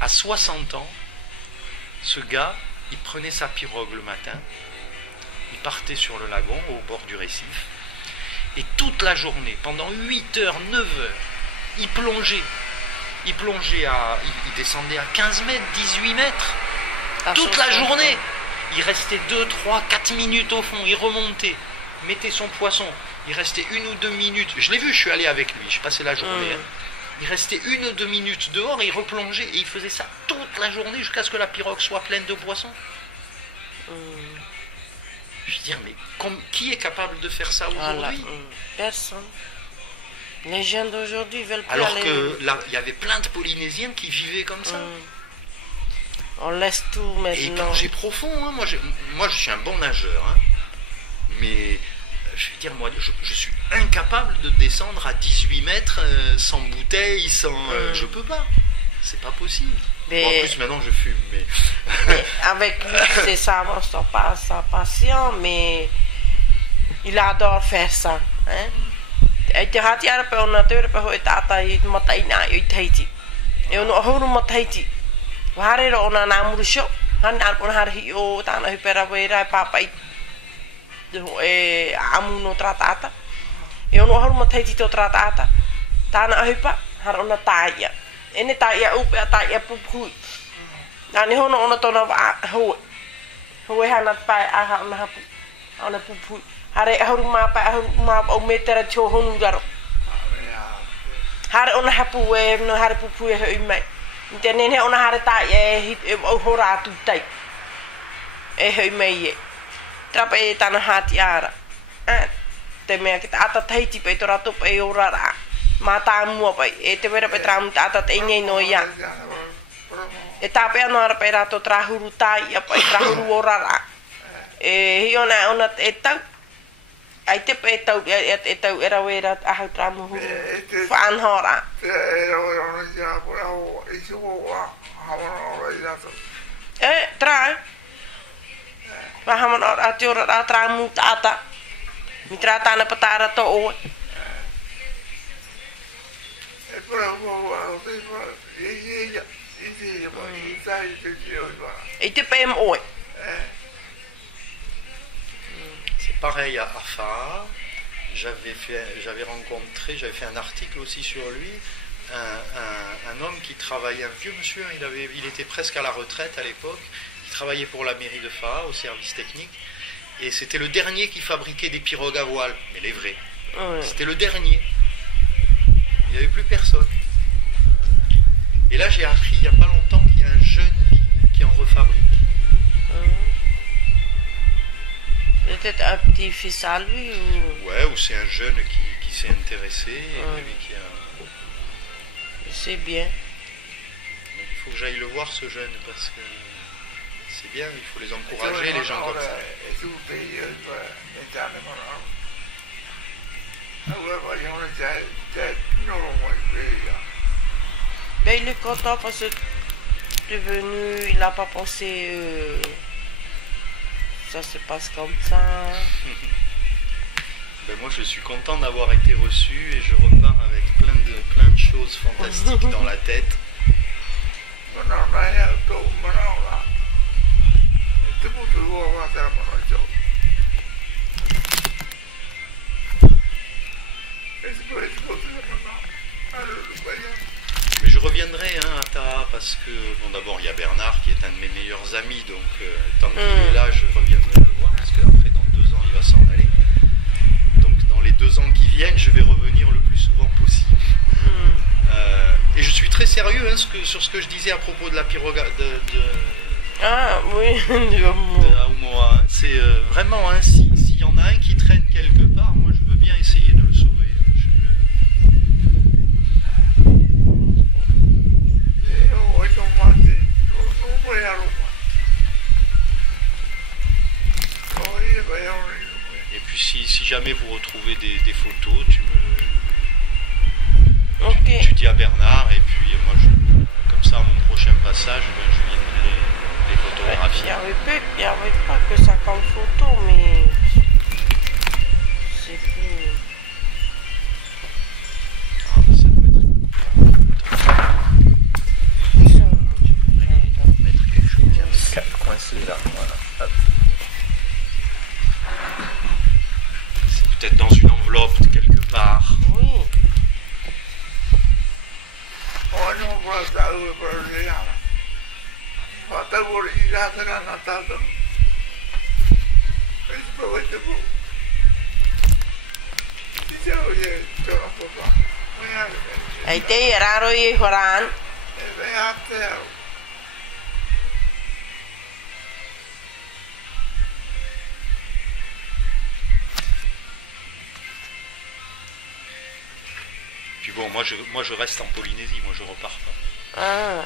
À 60 ans, ce gars, il prenait sa pirogue le matin, il partait sur le lagon, au bord du récif, et toute la journée, pendant 8 heures, 9 heures, il plongeait. Il descendait à 15 mètres, 18 mètres, toute la journée. Il restait 2, 3, 4 minutes au fond, il remontait, mettait son poisson, il restait 1 ou 2 minutes, je l'ai vu, je suis allé avec lui, je passais la journée, il restait 1 ou 2 minutes dehors, et il replongeait, et il faisait ça toute la journée jusqu'à ce que la pirogue soit pleine de poissons. Je veux dire, mais qui est capable de faire ça aujourd'hui? Personne. Les jeunes d'aujourd'hui veulent plus alors aller... que là, il y avait plein de Polynésiennes qui vivaient comme ça. On laisse tout maintenant. Et ils plongeaient profond, hein. Moi, je suis un bon nageur, hein. Mais je veux dire, moi, je suis incapable de descendre à 18 mètres sans bouteille, je peux pas. C'est pas possible. Mais... Bon, en plus, maintenant, je fume, mais avec lui, c'est ça, sa passion, mais il adore faire ça. Hein? Et te hati ara pe ona te pe hoi tata I mataina I Tahiti. E ono ahuru mataiti. Wahare ro ona namuru sho. Han al pon har hi o tana hi pera weira papa I amu no tratata. E ono ahuru mataiti to tratata. Tana hipa har ona taia. Ene taia upe taia pupu. Nani hono ona tona ho. Ho hana pa aha ona hapu. Ona pupu. Hare ahuru ma o metera cho honu garo. Hare ona hapu e no hare pupu e hoi mai. Te nene ona hare tai e o hora atu tai. E hoi mai e. Trapa e tana hati ara. Te mea ki ta ata taiti pe to rato pe ora ra. Ma ta mua pai e te vera pe tramu ta ata te ingai no ia. E ta pe ano ara pe rato trahuru tai apa trahuru ora ra. E hi ona e tau. Ai te pe tau e tau era wera ahau tramu hu. Fan hora. Era ona ia pora o iso wa hamana ora ia to. Trai. Va hamana ora te ora tramu ta ata. Mitra tana patara to o. E pora o te ia e te pe mo. C'est pareil à Afar. J'avais fait un article aussi sur lui, un homme qui travaillait, un vieux monsieur, il était presque à la retraite à l'époque, il travaillait pour la mairie de Faa au service technique, et c'était le dernier qui fabriquait des pirogues à voile, mais les vrais. C'était le dernier. Il n'y avait plus personne. Et là j'ai appris il n'y a pas longtemps qu'il y a un jeune qui en refabrique. Peut-être un petit fils à lui ou... Ouais, ou c'est un jeune qui s'est intéressé et lui qui a... C'est bien. Donc il faut que j'aille le voir ce jeune parce que c'est bien, il faut les encourager les gens comme ça. Ben il est content parce que tu es venu, il n'a pas pensé... Ça se passe comme ça. Ben moi je suis content d'avoir été reçu et je repars avec plein de choses fantastiques dans la tête. Mais je reviendrai à Taha parce que, bon d'abord il y a Bernard qui est un de mes meilleurs amis, donc tant qu'il est là je reviendrai le voir parce qu'après dans 2 ans il va s'en aller. Donc dans les 2 ans qui viennent je vais revenir le plus souvent possible. Et je suis très sérieux sur ce que je disais à propos de la pirogue Ah oui, de Aomoa. C'est vraiment, s'il y en a un qui traîne quelque part, moi je veux bien essayer de le sauver. Et puis si jamais vous retrouvez des photos, tu dis à Bernard et puis moi comme ça à mon prochain passage je viendrai les photographier. Il n'y avait pas que 50 photos mais c'est plus... Ah, ça doit mettre quelque chose. Coincé là, voilà. Hop. C'est peut-être dans une enveloppe quelque part. Oui. Ai te raro i horan. Puis bon, moi je reste en Polynésie, moi je repars pas. Ah.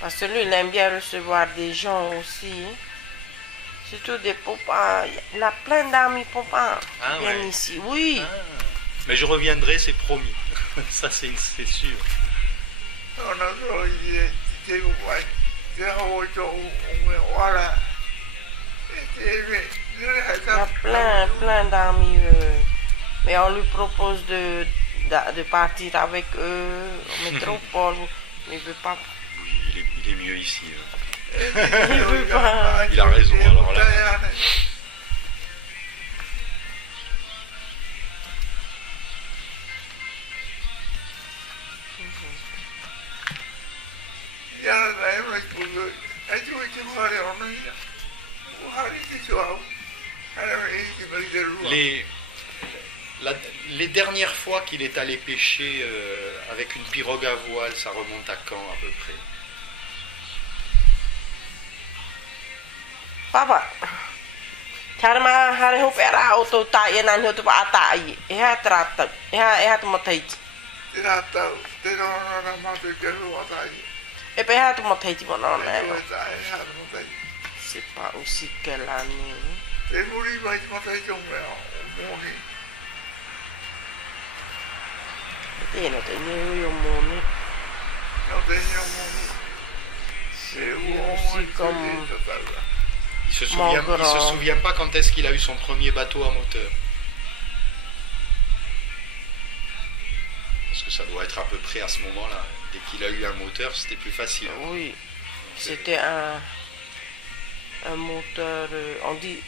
Parce que lui, il aime bien recevoir des gens aussi. Surtout des papas. Il a plein d'amis papas qui viennent ici. Oui. Ah. Mais je reviendrai, c'est promis. Ça, c'est sûr. Il a plein d'amis. Mais on lui propose de partir avec eux en métropole. Mais il ne veut pas. Oui, il est mieux ici. Il veut pas. Il a raison, alors là. Les dernières fois qu'il est allé pêcher avec une pirogue à voile, ça remonte à quand à peu près? Papa. Charma hari ho pera auto ta ia nan ho tu ata ai. Eha trata. Eha tu motai. E pe eha tu motai mo non è. C'est pas aussi quelle année. E muri mai motai jong moni. Tiene te ni yo moni. No tengo moni. C'est aussi comme Il se souvient pas quand est-ce qu'il a eu son premier bateau à moteur. Parce que ça doit être à peu près à ce moment-là. Dès qu'il a eu un moteur, c'était plus facile. Oui, c'était un moteur, on dit,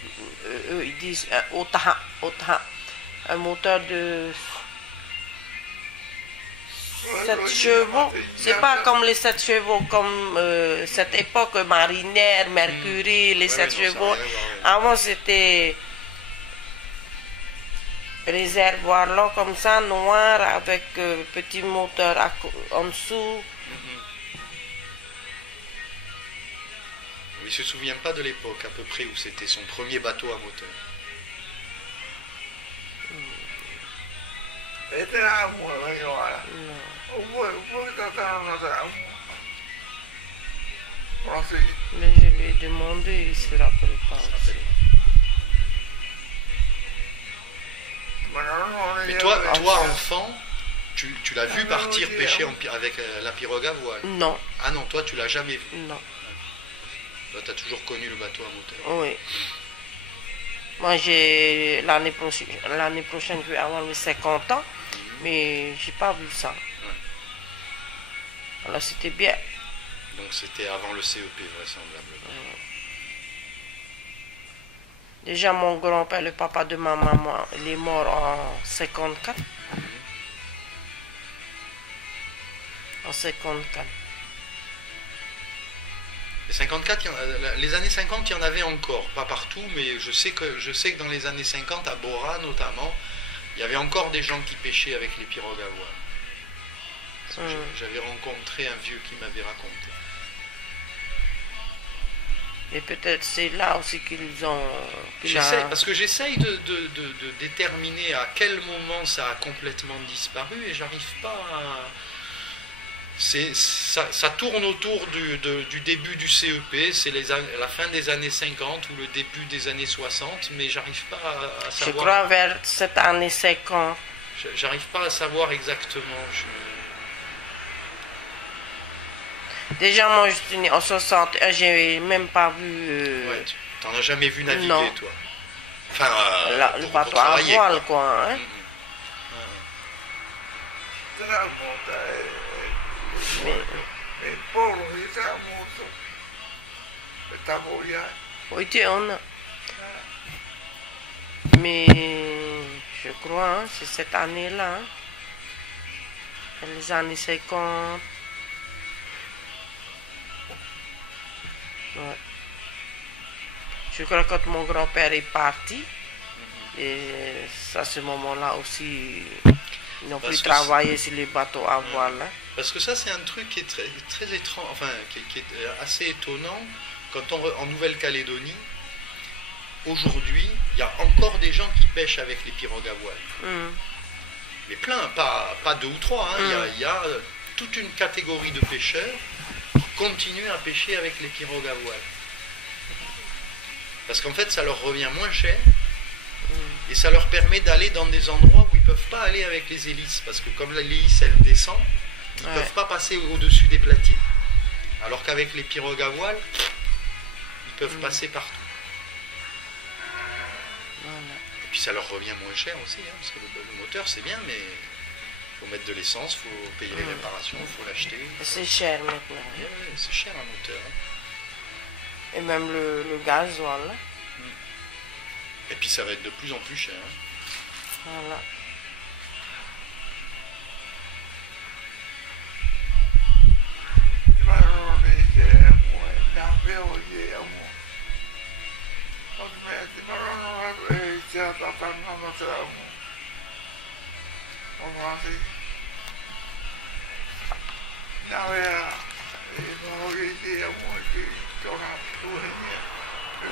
eux ils disent Otaha, un moteur de 7 chevaux. C'est pas comme les 7 chevaux, comme cette époque marinière, Mercury, les 7 chevaux. Avant c'était réservoir là comme ça, noir, avec petit moteur en dessous. Il se souvient pas de l'époque à peu près où c'était son premier bateau à moteur. Mais je lui ai demandé, il se rappelle pas aussi. Mais toi enfant, tu l'as vu partir pêcher avec la pirogue à voile? Non. Ah non, toi tu l'as jamais vu? Non. Toi tu as toujours connu le bateau à moteur? Oui. Moi l'année prochaine je vais avoir mes 50 ans, mais j'ai pas vu ça. Ouais. Alors c'était bien. Donc c'était avant le CEP vraisemblablement. Déjà mon grand-père, le papa de ma maman, il est mort en 54. En 54. Les années 50, il y en avait encore, pas partout, mais je sais que dans les années 50, à Bora notamment, il y avait encore des gens qui pêchaient avec les pirogues à voile. J'avais rencontré un vieux qui m'avait raconté. Et peut-être c'est là aussi qu'ils ont... Parce que j'essaye de déterminer à quel moment ça a complètement disparu et j'arrive pas à... Ça tourne autour du début du CEP, c'est la fin des années 50 ou le début des années 60, mais j'arrive pas à savoir... Je crois vers cette année 50. J'arrive pas à savoir exactement. Déjà, moi, je suis né en 61, j'ai même pas vu... Ouais, t'en as jamais vu naviguer, non. toi? Enfin, le bateau à voile, quoi. Hein? Oui, mais je crois, hein, c'est cette année-là, hein, les années 50. Ouais. Je crois que quand mon grand-père est parti, et à ce moment-là aussi, ils n'ont plus travaillé sur les bateaux à voile. Hein. Parce que ça, c'est un truc qui est très, très étrange, enfin, qui est assez étonnant. Quand en Nouvelle-Calédonie, aujourd'hui, il y a encore des gens qui pêchent avec les pirogues à voile. Mais plein, pas 2 ou 3. Hein. Il y a toute une catégorie de pêcheurs qui continuent à pêcher avec les pirogues à voile. Parce qu'en fait, ça leur revient moins cher. Et ça leur permet d'aller dans des endroits où ils ne peuvent pas aller avec les hélices. Parce que comme l'hélice, elle descend, ils ne peuvent pas passer au-dessus des platiers. Alors qu'avec les pirogues à voile, ils peuvent passer partout. Voilà. Et puis ça leur revient moins cher aussi. Hein, parce que le moteur, c'est bien, mais il faut mettre de l'essence, il faut payer les réparations, il faut l'acheter. C'est cher maintenant. Oui, c'est cher un moteur. Hein. Et même le gasoil. Hein. Et puis ça va être de plus en plus cher. Hein. Voilà. Polisi a muoti, torna su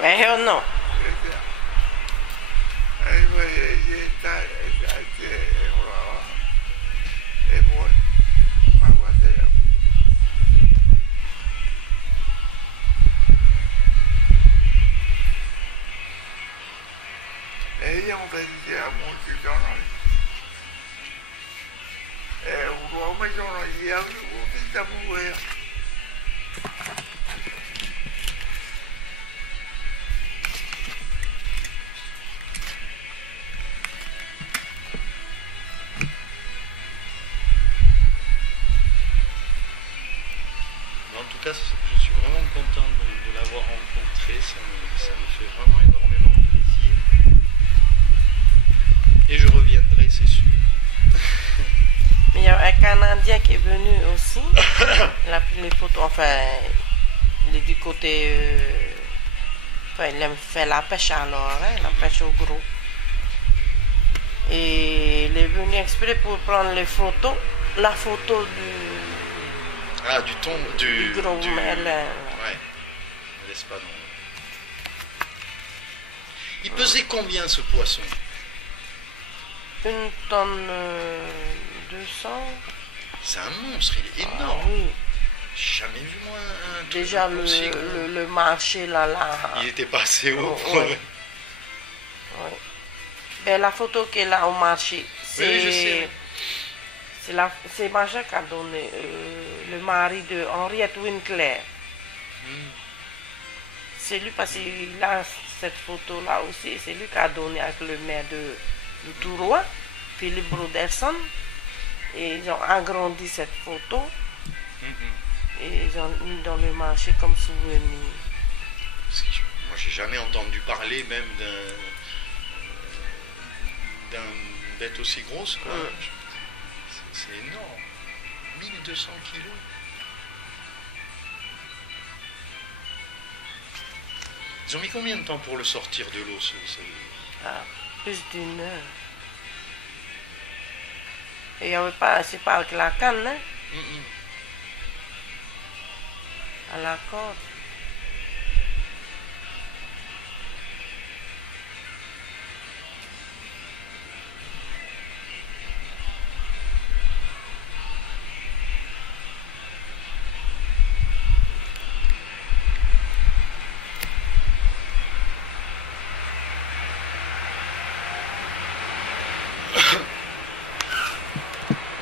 e He ono. niente. E poi stai e ora e poi ma guarda e io non pensi a molti giorni e un uomo sono gli altri uomini da buia. En tout cas, je suis vraiment content de l'avoir rencontré, ça me fait vraiment énormément plaisir. Et je reviendrai, c'est sûr. Mais il y a un Canadien qui est venu aussi. Il a pris les photos, enfin, il est du côté. Enfin, il aime faire la pêche alors, hein, la pêche au gros. Et il est venu exprès pour prendre les photos. La photo Ah, du thon, du gros melon. Ouais, l'espadon. Il pesait combien ce poisson? 1 tonne 200. C'est un monstre, il est Ah, énorme. oui. J'ai jamais vu moi un truc Déjà aussi gros. le marché là. Il était pas assez haut. Oh, ouais. Oui. Ben, la photo qu'elle a au marché, Oui, je sais. c'est Maja qui a donné, le mari de Henriette Winkler. Hmm. C'est lui parce qu'il a cette photo là aussi, c'est lui qui a donné avec le maire de Tourois, Philippe Broderson. Et ils ont agrandi cette photo et ils ont mis dans le marché comme souvenir. Moi j'ai jamais entendu parler même d'un bête aussi grosse quoi. C'est énorme. 1200 kilos. Ils ont mis combien de temps pour le sortir de l'eau Ah, plus d'1 heure. Et il n'y avait pas, c'est pas avec la canne, hein, à la corde.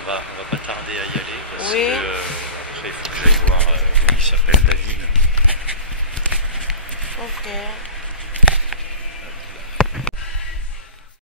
On va pas tarder à y aller parce Oui. que après il faut que j'aille voir comment il s'appelle David. Ok.